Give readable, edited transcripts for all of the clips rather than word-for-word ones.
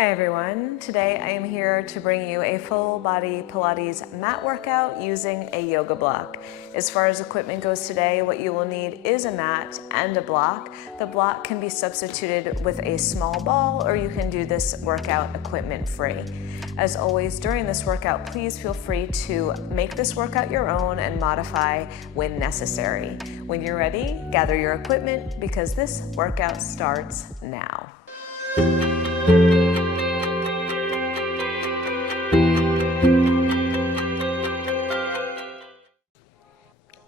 Hi everyone, today I am here to bring you a full body Pilates mat workout using a yoga block. As far as equipment goes today, what you will need is a mat and a block. The block can be substituted with a small ball, or you can do this workout equipment free. As always, during this workout, please feel free to make this workout your own and modify when necessary. When you're ready, gather your equipment because this workout starts now.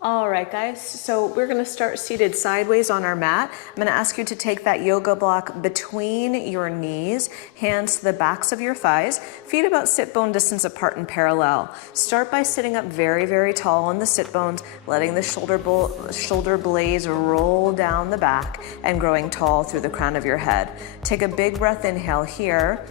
All right, guys, so we're gonna start seated sideways on our mat. I'm gonna ask you to take that yoga block between your knees, hands to the backs of your thighs, feet about sit bone distance apart and parallel. Start by sitting up very, very tall on the sit bones, letting the shoulder blades roll down the back and growing tall through the crown of your head. Take a big breath, inhale here.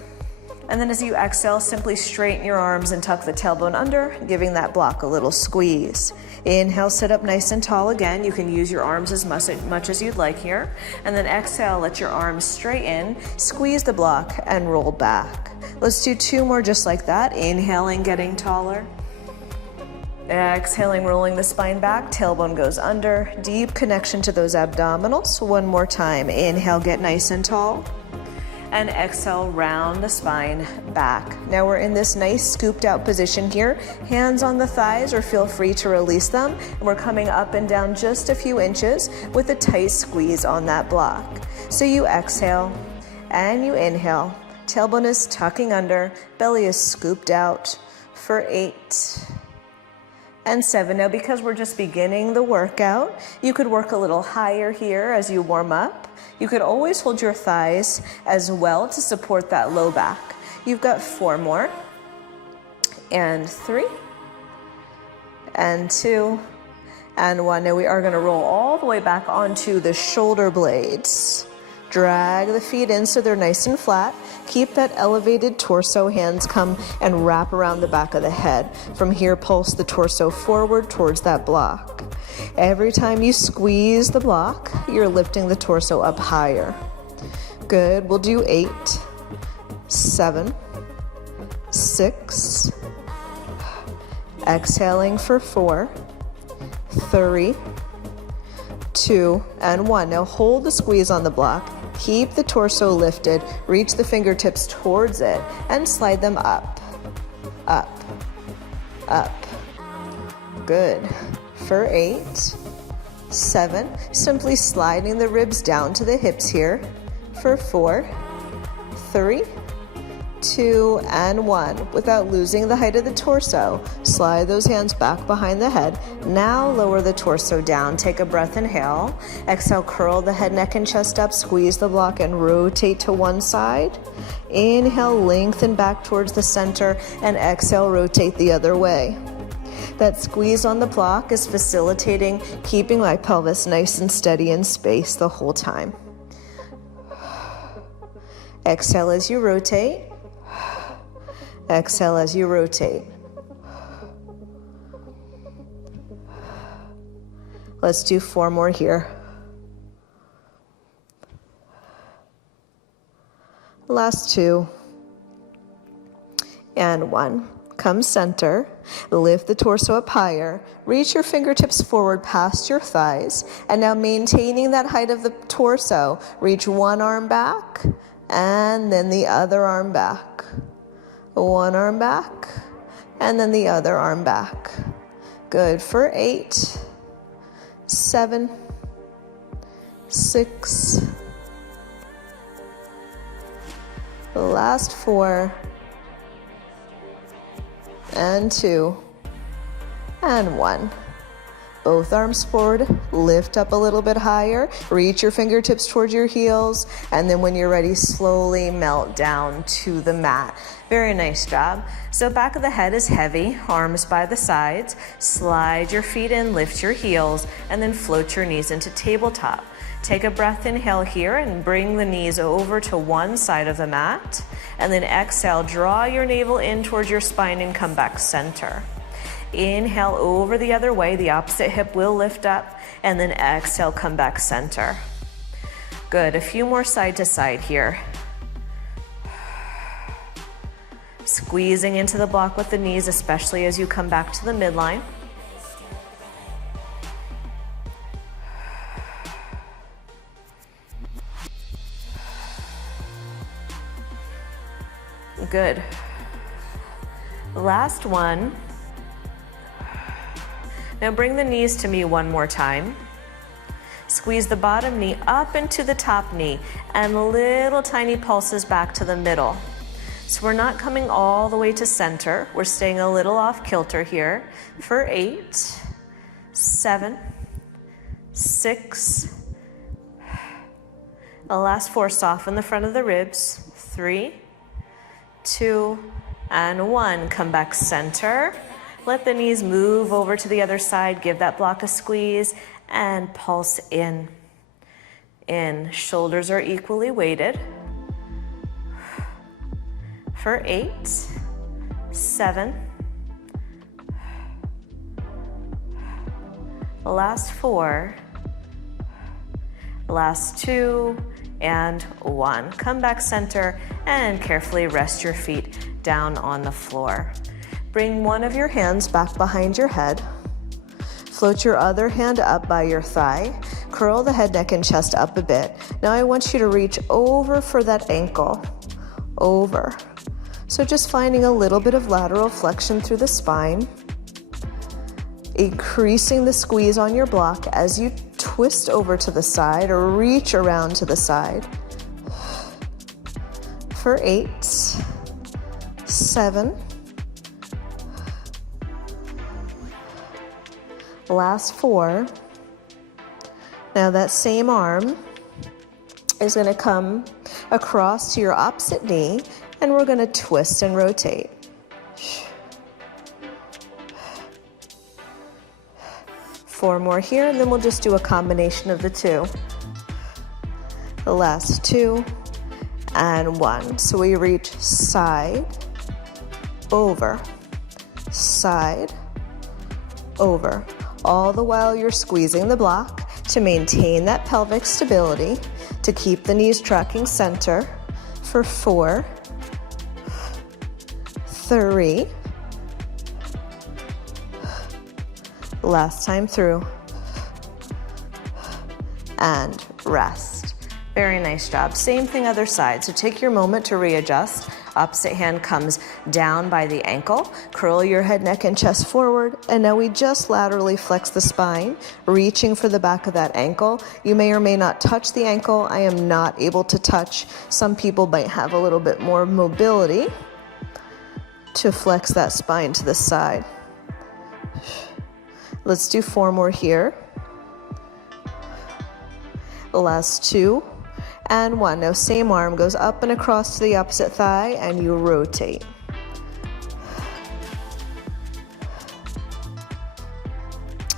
And then as you exhale, simply straighten your arms and tuck the tailbone under, giving that block a little squeeze. Inhale, sit up nice and tall again. You can use your arms as much as you'd like here. And then exhale, let your arms straighten, squeeze the block, and roll back. Let's do two more just like that. Inhaling, getting taller. Exhaling, rolling the spine back, tailbone goes under. Deep connection to those abdominals. One more time. Inhale, get nice and tall. And exhale, round the spine back. Now we're in this nice scooped out position here. Hands on the thighs, or feel free to release them. And we're coming up and down just a few inches with a tight squeeze on that block. So you exhale and you inhale. Tailbone is tucking under, belly is scooped out for 8 and 7. Now, because we're just beginning the workout, you could work a little higher here as you warm up. You could always hold your thighs as well to support that low back. You've got 4 more, and 3, and 2, and 1. Now we are gonna roll all the way back onto the shoulder blades. Drag the feet in so they're nice and flat. Keep that elevated torso, hands come and wrap around the back of the head. From here, pulse the torso forward towards that block. Every time you squeeze the block, you're lifting the torso up higher. Good, we'll do 8, 7, 6, exhaling for 4, 3, 2, and 1. Now hold the squeeze on the block. Keep the torso lifted, reach the fingertips towards it, and slide them up, up, up. Good. For 8, 7, simply sliding the ribs down to the hips here. For 4, 3, 2, and 1. Without losing the height of the torso, slide those hands back behind the head. Now lower the torso down. Take a breath, inhale. Exhale, curl the head, neck, and chest up. Squeeze the block and rotate to one side. Inhale, lengthen back towards the center, and exhale, rotate the other way. That squeeze on the block is facilitating keeping my pelvis nice and steady in space the whole time. Exhale as you rotate. Exhale as you rotate. Let's do 4 more here. Last 2. And 1. Come center, lift the torso up higher, reach your fingertips forward past your thighs, and now maintaining that height of the torso, reach one arm back, and then the other arm back. One arm back, and then the other arm back. Good, for 8, 7, 6, last 4, and 2, and 1. Both arms forward, lift up a little bit higher, reach your fingertips towards your heels, and then when you're ready, slowly melt down to the mat. Very nice job. So back of the head is heavy, arms by the sides, slide your feet in, lift your heels, and then float your knees into tabletop. Take a breath, inhale here, and bring the knees over to one side of the mat, and then exhale, draw your navel in towards your spine and come back center. Inhale over the other way, the opposite hip will lift up, and then exhale, come back center. Good, a few more side to side here. Squeezing into the block with the knees, especially as you come back to the midline. Good. Last one. Now bring the knees to me one more time. Squeeze the bottom knee up into the top knee and little tiny pulses back to the middle. So we're not coming all the way to center. We're staying a little off kilter here for 8, 7, 6. The last 4, soften the front of the ribs. 3, 2, and 1. Come back center. Let the knees move over to the other side. Give that block a squeeze and pulse in. In. Shoulders are equally weighted. For 8, 7. Last 4. Last 2. And 1. Come back center and carefully rest your feet down on the floor. Bring one of your hands back behind your head. Float your other hand up by your thigh. Curl the head, neck, and chest up a bit. Now I want you to reach over for that ankle. Over. So just finding a little bit of lateral flexion through the spine. Increasing the squeeze on your block as you twist over to the side or reach around to the side. For 8, 7. Last 4. Now that same arm is going to come across to your opposite knee, and we're going to twist and rotate. 4 more here, and then we'll just do a combination of the 2. The last 2 and 1. So we reach side, over, side, over. All the while you're squeezing the block to maintain that pelvic stability, to keep the knees tracking center. For 4, 3, last time through, and rest. Very nice job. Same thing other side. So take your moment to readjust. Opposite hand comes down by the ankle. Curl your head, neck, and chest forward. And now we just laterally flex the spine, reaching for the back of that ankle. You may or may not touch the ankle. I am not able to touch. Some people might have a little bit more mobility to flex that spine to the side. Let's do 4 more here. The last 2 and 1. Now same arm goes up and across to the opposite thigh and you rotate.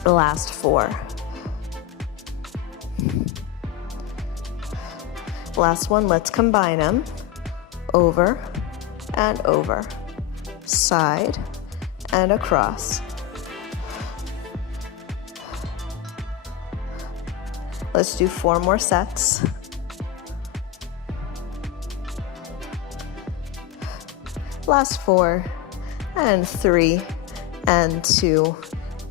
The last 4. Last one, let's combine them. Over and over. Side and across. Let's do 4 more sets. Last 4 and 3 and 2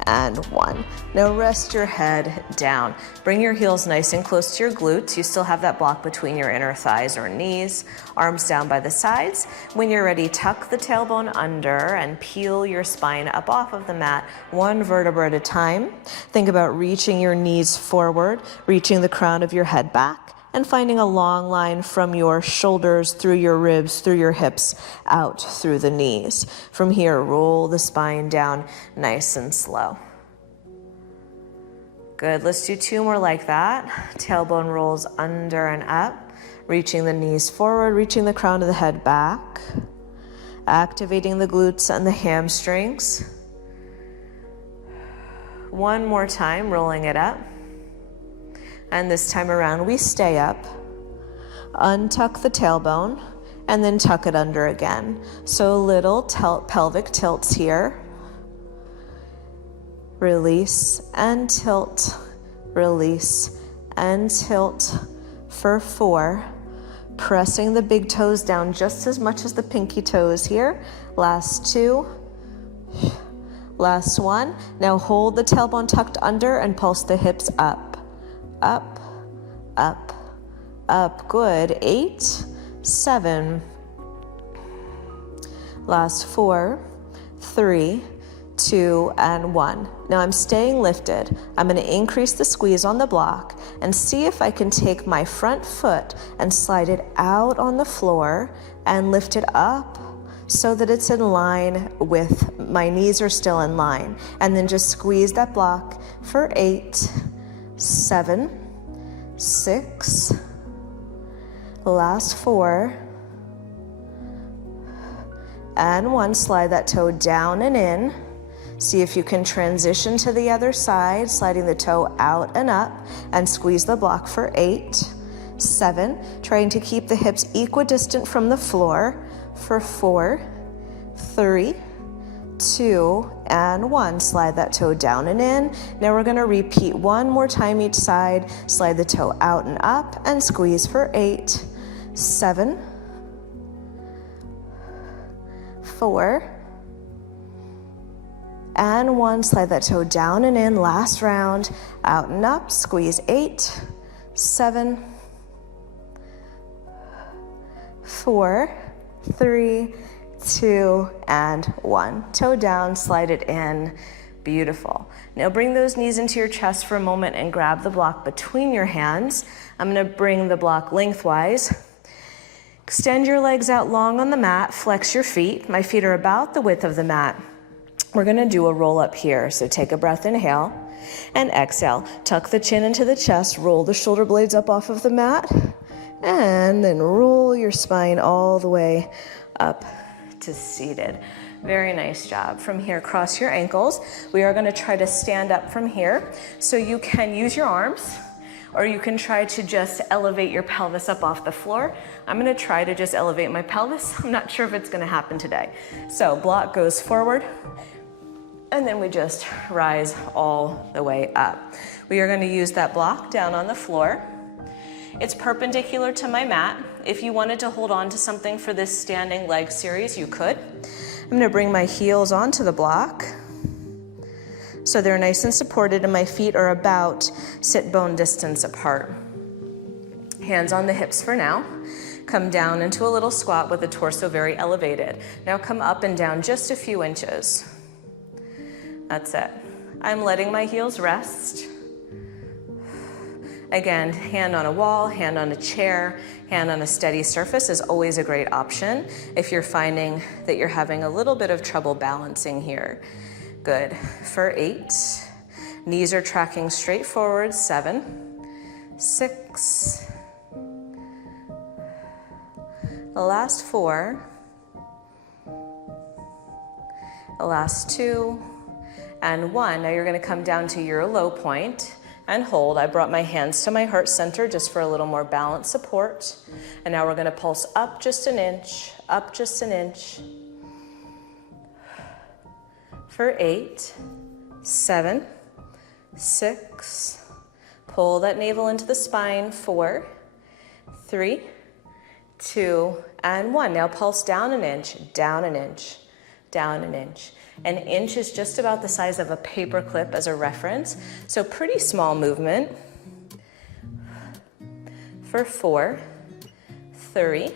and 1. Now rest your head down. Bring your heels nice and close to your glutes. You still have that block between your inner thighs or knees. Arms down by the sides. When you're ready, tuck the tailbone under and peel your spine up off of the mat, 1 vertebra at a time. Think about reaching your knees forward, reaching the crown of your head back, and finding a long line from your shoulders, through your ribs, through your hips, out through the knees. From here, roll the spine down nice and slow. Good, let's do 2 more like that. Tailbone rolls under and up, reaching the knees forward, reaching the crown of the head back, activating the glutes and the hamstrings. 1 more time, rolling it up. And this time around, we stay up, untuck the tailbone, and then tuck it under again. So little pelvic tilts here. Release and tilt, release and tilt for 4, Pressing the big toes down just as much as the pinky toes here. Last 2. Last 1. Now hold the tailbone tucked under and pulse the hips up. Up, up, up. Good. 8, 7. Last 4, 3, 2, and 1. Now I'm staying lifted. I'm going to increase the squeeze on the block and see if I can take my front foot and slide it out on the floor and lift it up so that it's in line with, my knees are still in line. And then just squeeze that block for 8, 7, 6, last 4, and 1. Slide that toe down and in. See if you can transition to the other side, sliding the toe out and up, and squeeze the block for 8, 7, trying to keep the hips equidistant from the floor for 4, 3, 2, and 1. Slide that toe down and in. Now we're going to repeat one more time each side. Slide the toe out and up and squeeze for 8, 7, 4, and 1. Slide that toe down and in. Last round. Out and up. Squeeze 8, 7, 4, 3, 2, and 1. Toe down, slide it in. Beautiful. Now bring those knees into your chest for a moment and grab the block between your hands. I'm going to bring the block lengthwise. Extend your legs out long on the mat. Flex your feet. My feet are about the width of the mat. We're going to do a roll up here. So take a breath, inhale, and exhale. Tuck the chin into the chest. Roll the shoulder blades up off of the mat. And then roll your spine all the way up to seated. Very nice job. From here, cross your ankles. We are going to try to stand up from here. So you can use your arms, or you can try to just elevate your pelvis up off the floor. I'm going to try to just elevate my pelvis. I'm not sure if it's going to happen today. So block goes forward, and then we just rise all the way up. We are going to use that block down on the floor. It's perpendicular to my mat. If you wanted to hold on to something for this standing leg series, you could. I'm going to bring my heels onto the block so they're nice and supported, and my feet are about sit bone distance apart. Hands on the hips for now. Come down into a little squat with the torso very elevated. Now come up and down just a few inches. That's it. I'm letting my heels rest. Again, hand on a wall, hand on a chair, hand on a steady surface is always a great option if you're finding that you're having a little bit of trouble balancing here. Good. For 8, knees are tracking straight forward. 7, 6, the last 4, the last 2, and 1. Now you're going to come down to your low point and hold. I brought my hands to my heart center just for a little more balance support. And now we're going to pulse up just an inch, up just an inch. For 8, 7, 6, pull that navel into the spine. 4, 3, 2, and 1. Now pulse down an inch, down an inch, down an inch. An inch is just about the size of a paper clip as a reference, so pretty small movement. For 4, 3,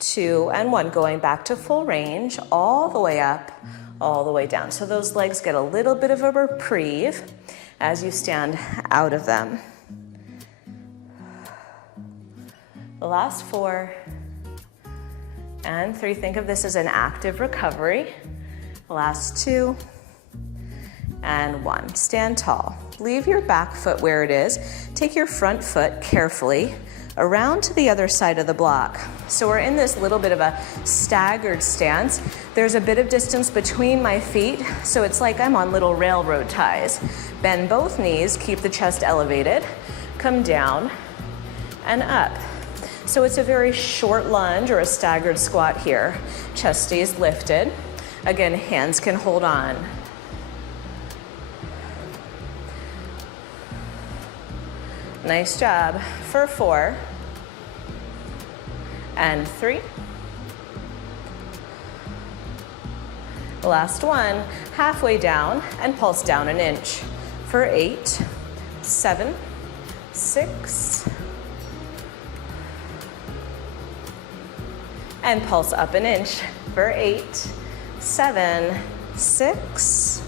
2, and 1. Going back to full range, all the way up, all the way down. So those legs get a little bit of a reprieve as you stand out of them. The last 4 and 3. Think of this as an active recovery. Last 2 and 1. Stand tall. Leave your back foot where it is. Take your front foot carefully around to the other side of the block. So we're in this little bit of a staggered stance. There's a bit of distance between my feet, so it's like I'm on little railroad ties. Bend both knees, keep the chest elevated, come down and up. So it's a very short lunge or a staggered squat here. Chest stays lifted. Again, hands can hold on. Nice job. For 4, and 3. Last one, halfway down and pulse down an inch for 8, 7, 6, and pulse up an inch for 8, 7, 6,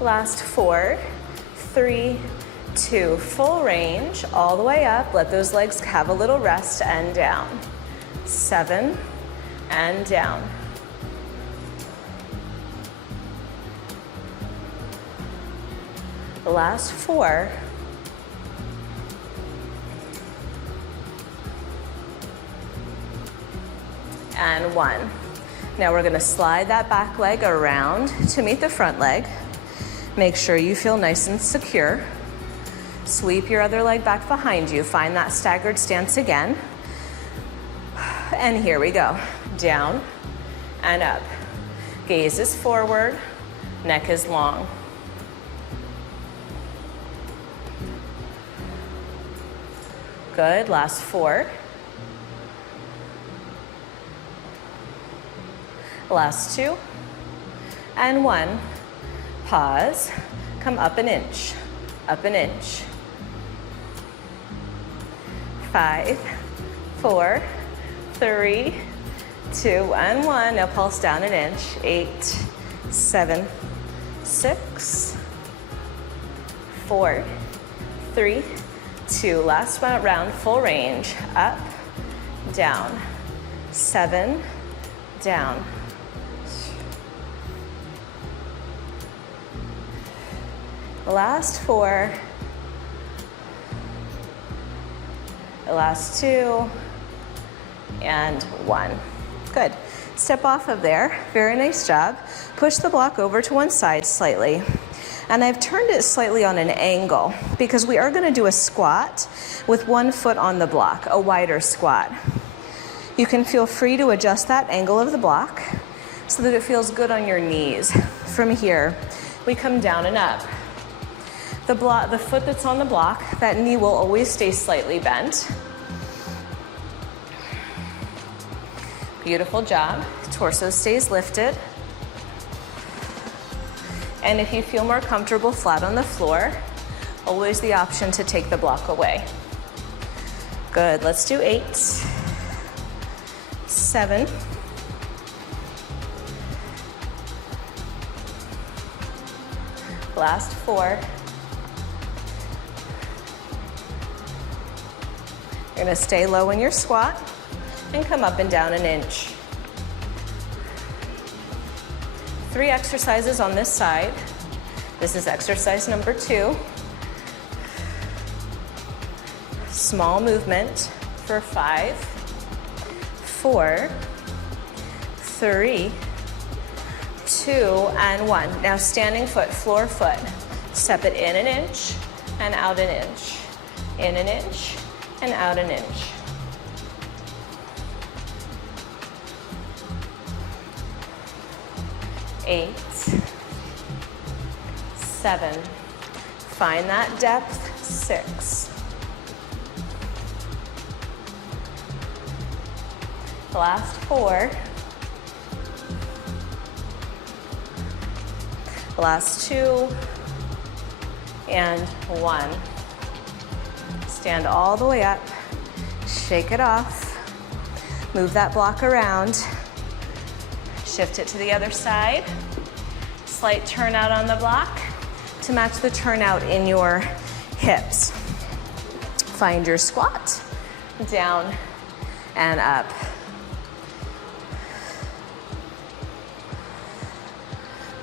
last 4, 3, 2, full range, all the way up. Let those legs have a little rest and down. 7 and down. The last 4. And 1. Now we're gonna slide that back leg around to meet the front leg. Make sure you feel nice and secure. Sweep your other leg back behind you. Find that staggered stance again. And here we go. Down and up. Gaze is forward, neck is long. Good, last 4. Last 2. And 1. Pause, come up an inch, up an inch. 5, 4, 3, 2, and 1. Now pulse down an inch. 8, 7, 6, 4, 3, 2. Last one round, full range. Up, down, 7, down. Last 4, the last 2, and 1. Good. Step off of there. Very nice job. Push the block over to one side slightly. And I've turned it slightly on an angle because we are going to do a squat with one foot on the block, a wider squat. You can feel free to adjust that angle of the block so that it feels good on your knees. From here, we come down and up. The foot that's on the block, that knee will always stay slightly bent. Beautiful job. Torso stays lifted. And if you feel more comfortable flat on the floor, always the option to take the block away. Good, let's do 8, 7, 4. You're gonna stay low in your squat and come up and down an inch. 3 exercises on this side. This is exercise number 2. Small movement for 5, 4, 3, 2, and 1. Now standing foot, floor foot. Step it in an inch and out an inch. In an inch and out an inch. Eight, 7. Find that depth. 6. Last 4. Last 2. And 1. Stand all the way up. Shake it off. Move that block around. Shift it to the other side. Slight turnout on the block to match the turnout in your hips. Find your squat, down and up.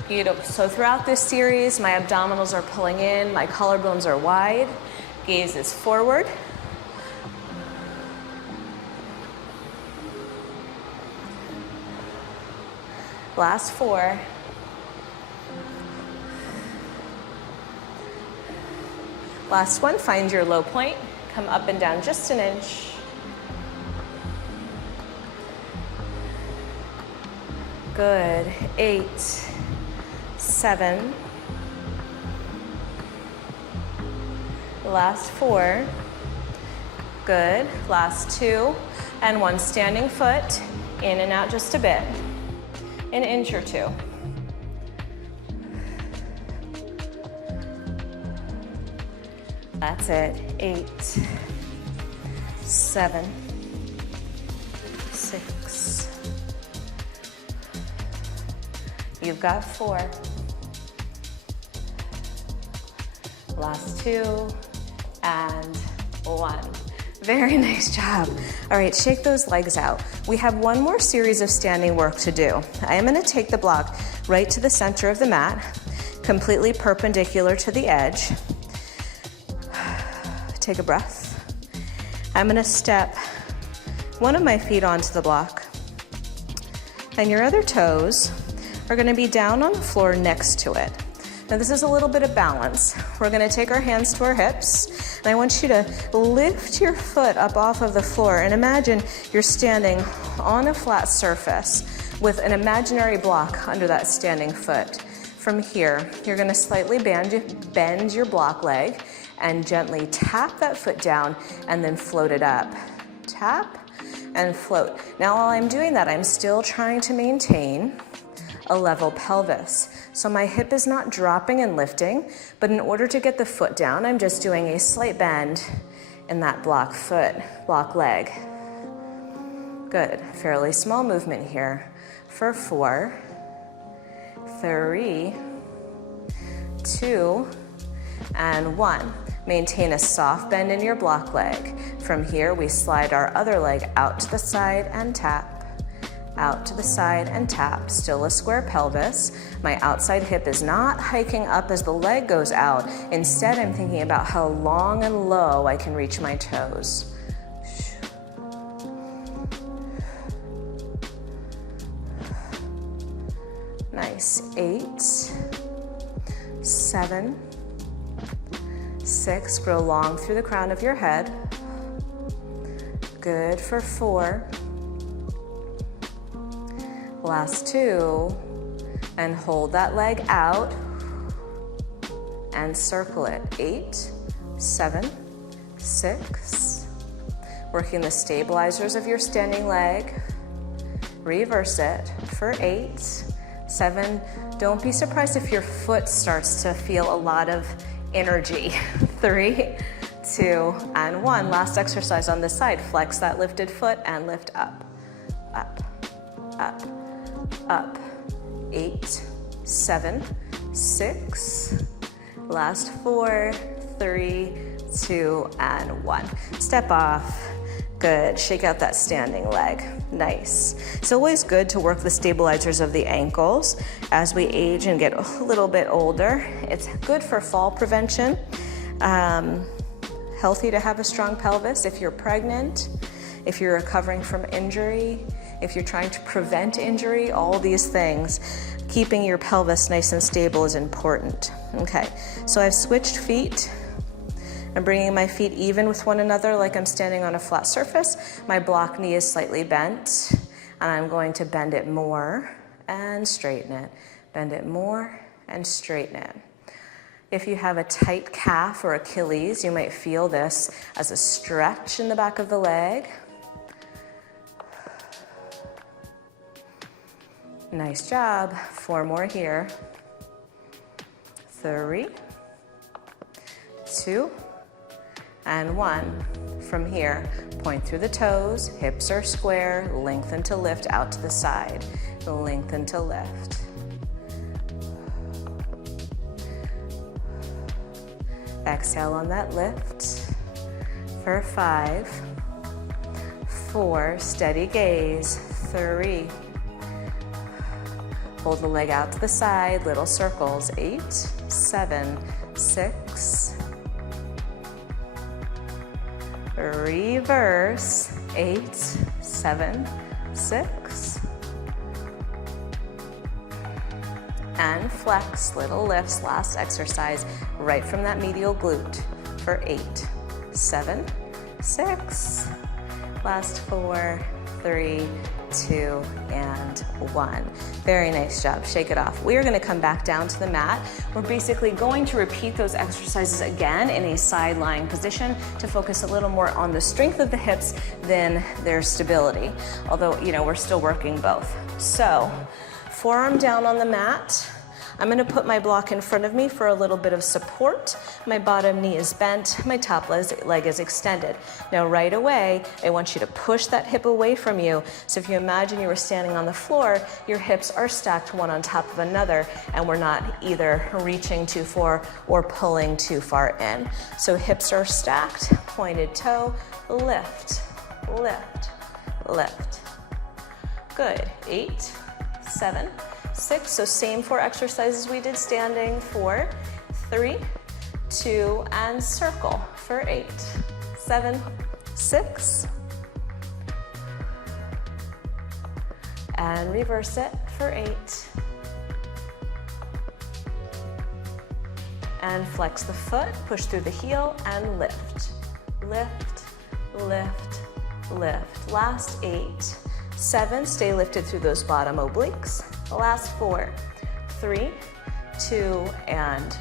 Beautiful. So throughout this series, my abdominals are pulling in, my collarbones are wide, gaze is forward. Last 4. Last one, find your low point. Come up and down just an inch. Good. 8, 7. Last 4. Good. Last 2. And one standing foot, in and out just a bit, an inch or two. That's it. 8, 7, 6. You've got 4. Last 2 and 1. Very nice job. All right, shake those legs out. We have one more series of standing work to do. I am going to take the block right to the center of the mat, completely perpendicular to the edge. Take a breath. I'm going to step one of my feet onto the block, and your other toes are going to be down on the floor next to it. Now this is a little bit of balance. We're going to take our hands to our hips, and I want you to lift your foot up off of the floor and imagine you're standing on a flat surface with an imaginary block under that standing foot. From here, you're going to slightly bend your block leg and gently tap that foot down and then float it up. Tap and float. Now while I'm doing that, I'm still trying to maintain a level pelvis. So my hip is not dropping and lifting, but in order to get the foot down, I'm just doing a slight bend in that block leg. Good, fairly small movement here for 4, 3, 2, and 1. Maintain a soft bend in your block leg. From here, we slide our other leg out to the side and tap, out to the side and tap. Still a square pelvis. My outside hip is not hiking up as the leg goes out. Instead, I'm thinking about how long and low I can reach my toes. Nice. 8, 7, 6, grow long through the crown of your head. Good for 4. Last 2, and hold that leg out and circle it. 8, 7, 6. Working the stabilizers of your standing leg. Reverse it for 8, 7. Don't be surprised if your foot starts to feel a lot of energy. 3, 2, and 1. Last exercise on this side. Flex that lifted foot and lift up, up, up, up. 8, 7, 6. Last 4, 3, 2, and 1. Step off. Good. Shake out that standing leg. Nice. It's always good to work the stabilizers of the ankles as we age and get a little bit older. It's good for fall prevention. Healthy to have a strong pelvis if you're pregnant, if you're recovering from injury, if you're trying to prevent injury, all these things. Keeping your pelvis nice and stable is important. Okay, so I've switched feet. I'm bringing my feet even with one another like I'm standing on a flat surface. My block knee is slightly bent, and I'm going to bend it more and straighten it. Bend it more and straighten it. If you have a tight calf or Achilles, you might feel this as a stretch in the back of the leg. Nice job. 4 more here. 3, 2, and 1. From here, point through the toes, hips are square, lengthen to lift out to the side, lengthen to lift. Exhale on that lift for 5, 4, steady gaze, 3. Hold the leg out to the side, little circles, 8, 7, 6. Reverse, 8, 7, 6. And flex, little lifts, last exercise, right from that medial glute for 8, 7, 6. Last 4, 3, 2, and 1. Very nice job. Shake it off. We are going to come back down to the mat. We're basically going to repeat those exercises again in a side lying position to focus a little more on the strength of the hips than their stability. Although, you know, we're still working both. So, forearm down on the mat. I'm going to put my block in front of me for a little bit of support. My bottom knee is bent, my top leg is extended. Now right away, I want you to push that hip away from you. So if you imagine you were standing on the floor, your hips are stacked one on top of another, and we're not either reaching too far or pulling too far in. So hips are stacked, pointed toe, lift, lift, lift. Good. 8, 7, 6, so same 4 exercises we did standing. 4, 3, 2, and circle for 8, 7, 6, and reverse it for 8, and flex the foot, push through the heel, and lift, lift, lift, lift. Last 8, 7, stay lifted through those bottom obliques. Last 4, 3, 2, and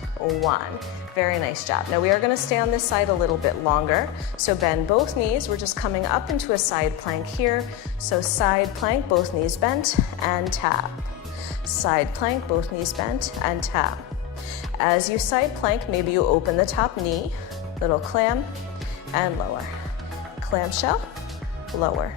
1. Very nice job. Now we are going to stay on this side a little bit longer. So bend both knees. We're just coming up into a side plank here. So side plank, both knees bent, and tap. Side plank, both knees bent, and tap. As you side plank, maybe you open the top knee, little clam, and lower. Clamshell, lower.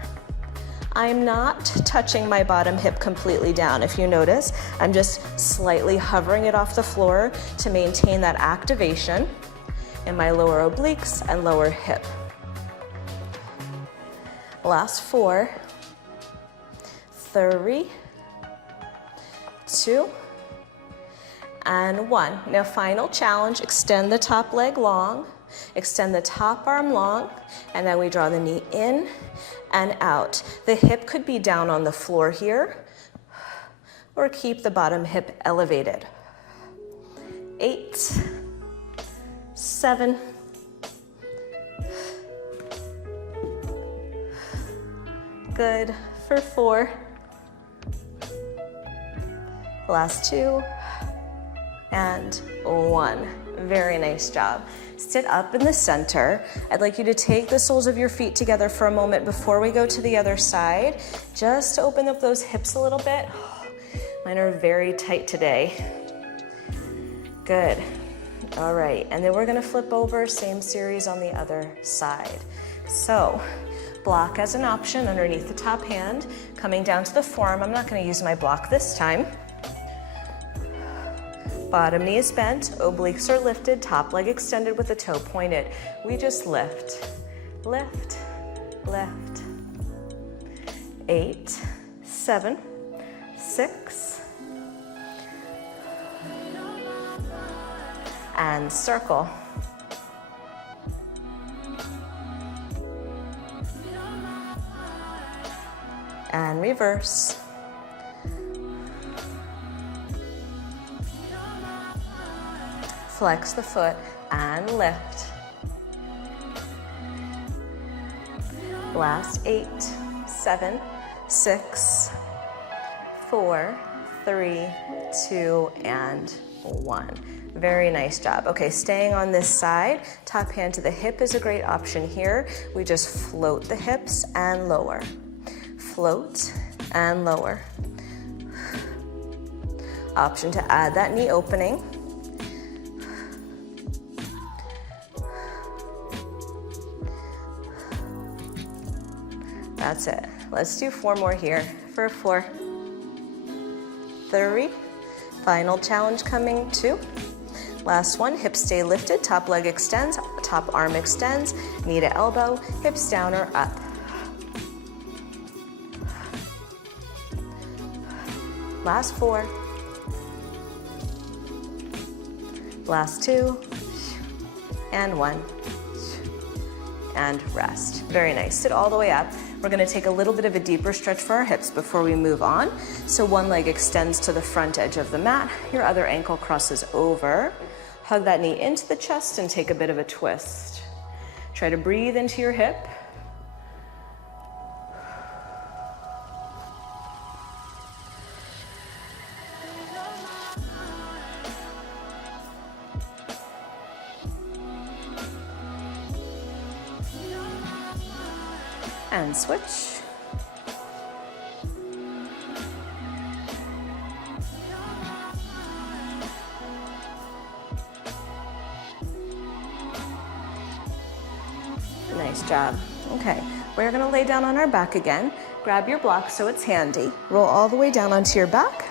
I'm not touching my bottom hip completely down. If you notice, I'm just slightly hovering it off the floor to maintain that activation in my lower obliques and lower hip. Last 4, 3, 2, and 1. Now final challenge, extend the top leg long, extend the top arm long, and then we draw the knee in and out. The hip could be down on the floor here, or keep the bottom hip elevated. 8, 7, good, for 4, last 2, and 1. Very nice job. Sit up in the center. I'd like you to take the soles of your feet together for a moment before we go to the other side. Just to open up those hips a little bit. Mine are very tight today. Good. All right, and then we're gonna flip over, same series on the other side. So, block as an option underneath the top hand, coming down to the forearm. I'm not gonna use my block this time. Bottom knee is bent, obliques are lifted, top leg extended with the toe pointed. We just lift, lift, lift. 8, 7, 6, and circle. And reverse. Flex the foot and lift. Last 8, 7, 6, 4, 3, 2, and 1. Very nice job. Okay, staying on this side, top hand to the hip is a great option here. We just float the hips and lower. Float and lower. Option to add that knee opening. That's it. Let's do 4 more here for 4, 3, final challenge coming 2. Last one, hips stay lifted, top leg extends, top arm extends, knee to elbow, hips down or up. Last 4. Last 2. And 1. And rest. Very nice. Sit all the way up. We're going to take a little bit of a deeper stretch for our hips before we move on. So one leg extends to the front edge of the mat. Your other ankle crosses over. Hug that knee into the chest and take a bit of a twist. Try to breathe into your hip. and switch. Nice job. Okay, we're gonna lay down on our back again. Grab your block so it's handy. Roll all the way down onto your back.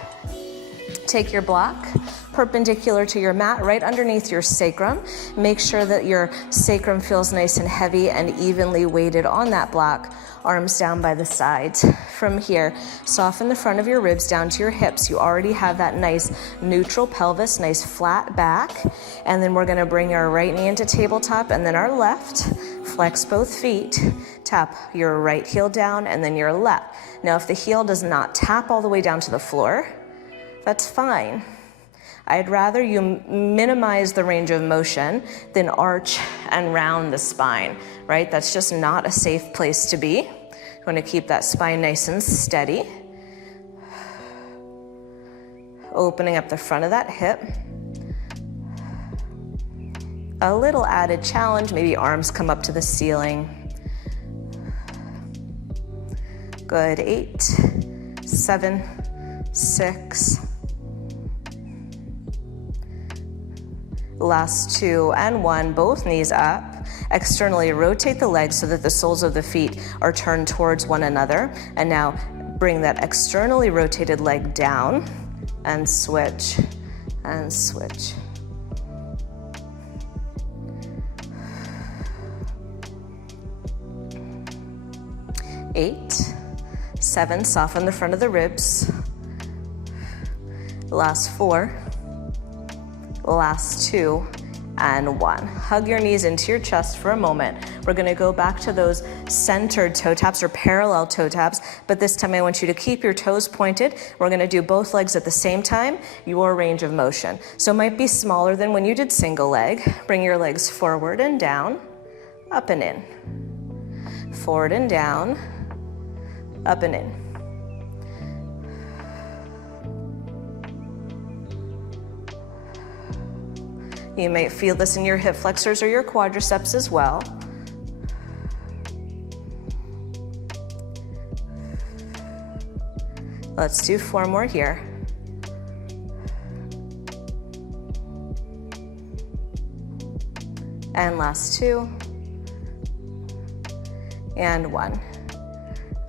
Take your block perpendicular to your mat, right underneath your sacrum. Make sure that your sacrum feels nice and heavy and evenly weighted on that block. Arms down by the sides. From here, soften the front of your ribs down to your hips. You already have that nice neutral pelvis, nice flat back. And then we're gonna bring our right knee into tabletop and then our left. Flex both feet. Tap your right heel down and then your left. Now, if the heel does not tap all the way down to the floor, that's fine. I'd rather you minimize the range of motion than arch and round the spine, right? That's just not a safe place to be. You want to keep that spine nice and steady. Opening up the front of that hip. A little added challenge, maybe arms come up to the ceiling. Good, 8, 7, 6. Last 2 and 1, both knees up. Externally rotate the legs so that the soles of the feet are turned towards one another. And now bring that externally rotated leg down and switch and switch. 8, 7, soften the front of the ribs. Last 4. Last 2 and 1. Hug your knees into your chest for a moment. We're gonna go back to those centered toe taps or parallel toe taps, but this time I want you to keep your toes pointed. We're gonna do both legs at the same time, your range of motion. So it might be smaller than when you did single leg. Bring your legs forward and down, up and in. Forward and down, up and in. You may feel this in your hip flexors or your quadriceps as well. Let's do 4 more here. And last 2. And 1.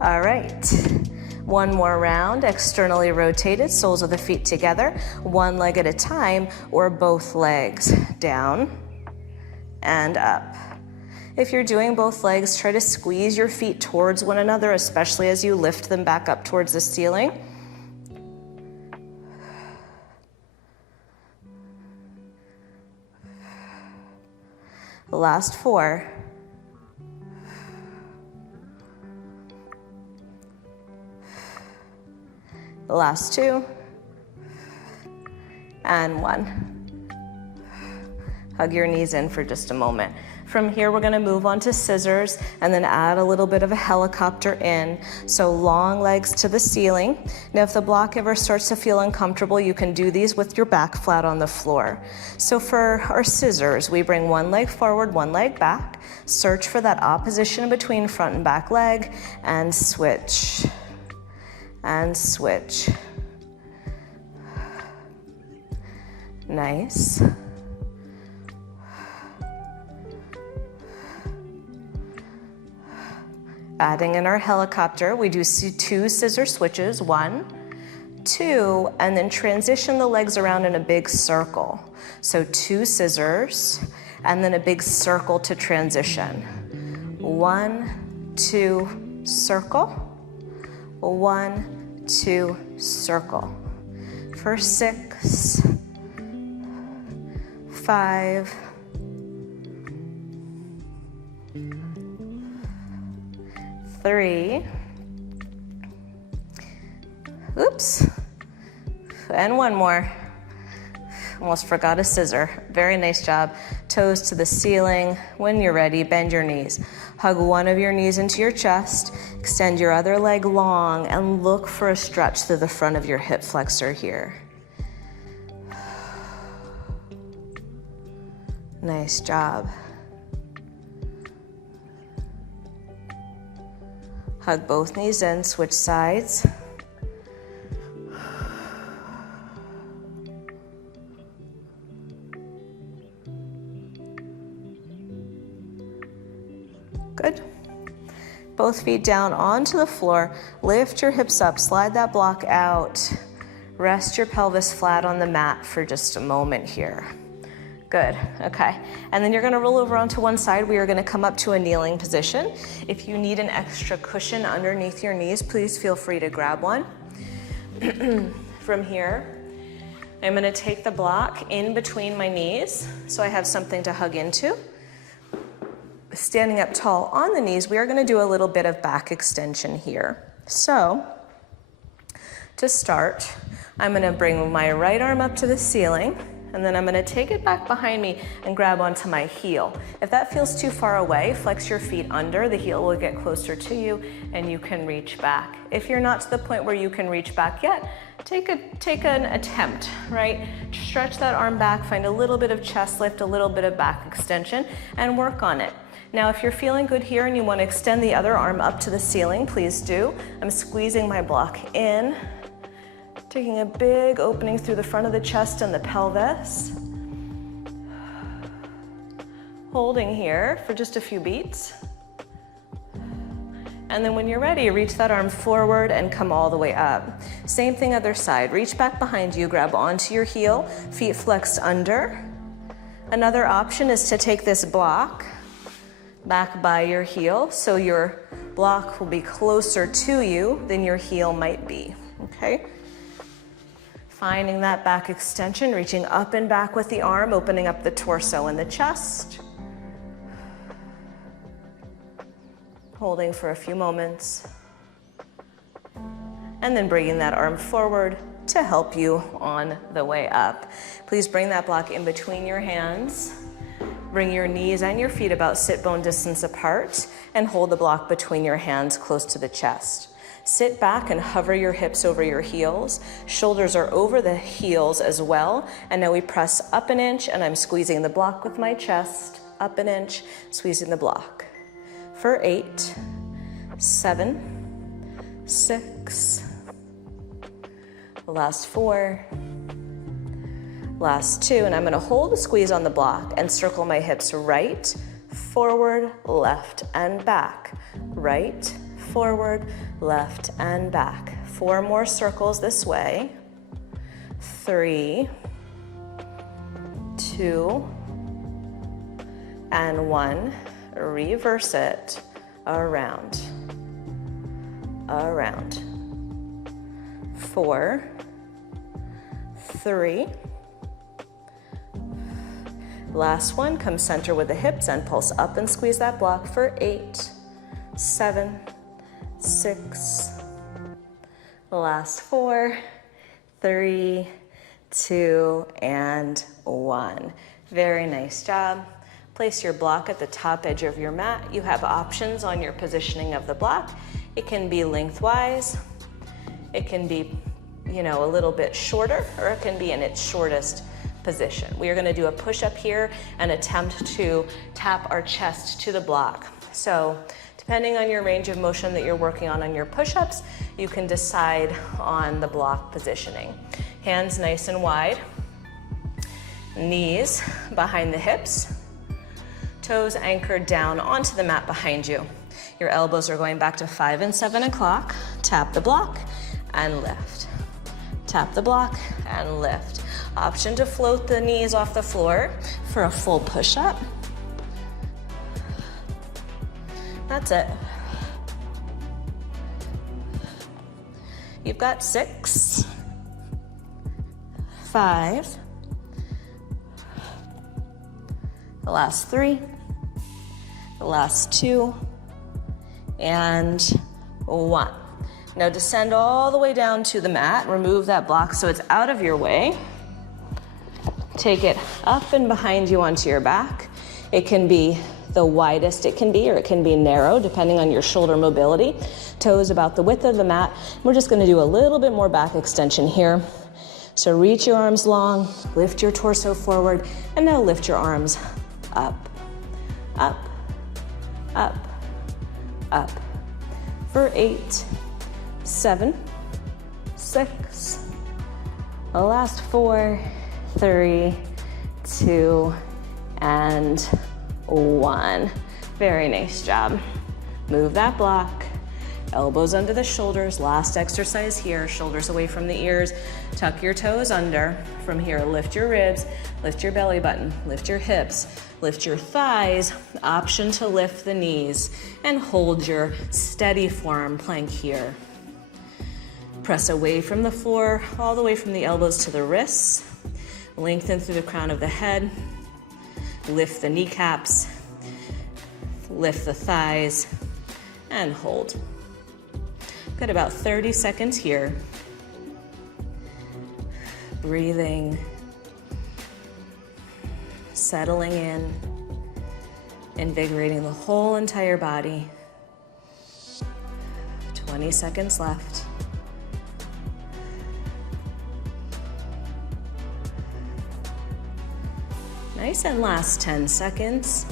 All right. 1 more round, externally rotated, soles of the feet together, 1 leg at a time, or both legs down and up. If you're doing both legs, try to squeeze your feet towards one another, especially as you lift them back up towards the ceiling. The last 4. Last 2 and 1. Hug your knees in for just a moment. From here, we're gonna move on to scissors and then add a little bit of a helicopter in. So long legs to the ceiling. Now, if the block ever starts to feel uncomfortable, you can do these with your back flat on the floor. So for our scissors, we bring 1 leg forward, 1 leg back. Search for that opposition between front and back leg and switch. And switch. Nice. Adding in our helicopter, we do 2 scissor switches, 1, 2, and then transition the legs around in a big circle. So 2 scissors, and then a big circle to transition. 1, 2, circle. 1, 2, circle. For 6, 5, 3, oops, and 1 more. Almost forgot a scissor. Very nice job. Toes to the ceiling. When you're ready, bend your knees. Hug one of your knees into your chest. Extend your other leg long and look for a stretch through the front of your hip flexor here. Nice job. Hug both knees in, switch sides. Good. Both feet down onto the floor. Lift your hips up, slide that block out. Rest your pelvis flat on the mat for just a moment here. Good, okay. And then you're gonna roll over onto one side. We are gonna come up to a kneeling position. If you need an extra cushion underneath your knees, please feel free to grab one. From here, I'm gonna take the block in between my knees so I have something to hug into. Standing up tall on the knees, we are gonna do a little bit of back extension here. So, to start, I'm gonna bring my right arm up to the ceiling, and then I'm gonna take it back behind me and grab onto my heel. If that feels too far away, flex your feet under, the heel will get closer to you, and you can reach back. If you're not to the point where you can reach back yet, take an attempt, right? Stretch that arm back, find a little bit of chest lift, a little bit of back extension, and work on it. Now, if you're feeling good here and you want to extend the other arm up to the ceiling, please do. I'm squeezing my block in, taking a big opening through the front of the chest and the pelvis. Holding here for just a few beats. And then when you're ready, reach that arm forward and come all the way up. Same thing other side. Reach back behind you, grab onto your heel, feet flexed under. Another option is to take this block back by your heel, so your block will be closer to you than your heel might be, okay? Finding that back extension, reaching up and back with the arm, opening up the torso and the chest. Holding for a few moments. And then bringing that arm forward to help you on the way up. Please bring that block in between your hands. Bring your knees and your feet about sit bone distance apart and hold the block between your hands close to the chest. Sit back and hover your hips over your heels. Shoulders are over the heels as well. And now we press up an inch and I'm squeezing the block with my chest. Up an inch, squeezing the block. For 8, 7, 6, last 4, last 2, and I'm gonna hold the squeeze on the block and circle my hips right, forward, left, and back. Right, forward, left, and back. 4 more circles this way. 3, 2, and 1. Reverse it. Around. Around. 4, 3, last one, come center with the hips and pulse up and squeeze that block for 8, 7, 6, last 4, 3, 2, and 1. Very nice job. Place your block at the top edge of your mat. You have options on your positioning of the block. It can be lengthwise, it can be, a little bit shorter, or it can be in its shortest position. We are gonna do a push-up here and attempt to tap our chest to the block. So depending on your range of motion that you're working on your push-ups, you can decide on the block positioning. Hands nice and wide, knees behind the hips, toes anchored down onto the mat behind you. Your elbows are going back to 5 and 7 o'clock. Tap the block and lift. Tap the block and lift. Option to float the knees off the floor for a full push-up. That's it. You've got 6, 5, the last 3, the last 2, and 1. Now descend all the way down to the mat. Remove that block so it's out of your way. Take it up and behind you onto your back. It can be the widest it can be, or it can be narrow, depending on your shoulder mobility. Toes about the width of the mat. We're just gonna do a little bit more back extension here. So reach your arms long, lift your torso forward, and now lift your arms up, up, up, up. for 8, 7, 6, the last 4, 3, 2, and 1. Very nice job. Move that block. Elbows under the shoulders. Last exercise here. Shoulders away from the ears. Tuck your toes under. From here, lift your ribs, lift your belly button, lift your hips, lift your thighs. Option to lift the knees and hold your steady forearm plank here. Press away from the floor, all the way from the elbows to the wrists. Lengthen through the crown of the head. Lift the kneecaps, lift the thighs, and hold. Got about 30 seconds here. Breathing, settling in, invigorating the whole entire body. 20 seconds left. Nice, and last 10 seconds.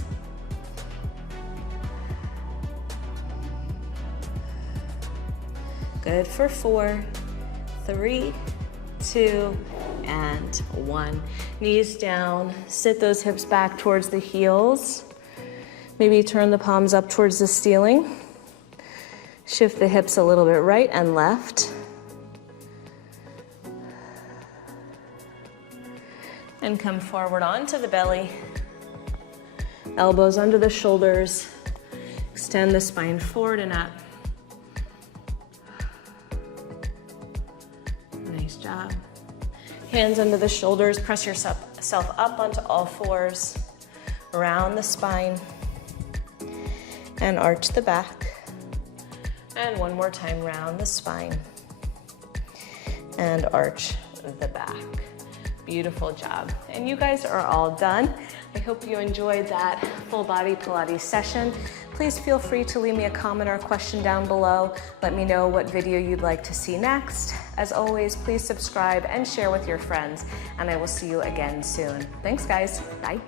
Good for 4, 3, 2, and 1. Knees down, sit those hips back towards the heels. Maybe turn the palms up towards the ceiling. Shift the hips a little bit right and left. And come forward onto the belly. Elbows under the shoulders. Extend the spine forward and up. Nice job. Hands under the shoulders. Press yourself up onto all fours. Round the spine. And arch the back. And one more time, round the spine. And arch the back. Beautiful job. And you guys are all done. I hope you enjoyed that full body Pilates session. Please feel free to leave me a comment or a question down below. Let me know what video you'd like to see next. As always, please subscribe and share with your friends, and I will see you again soon. Thanks, guys. Bye.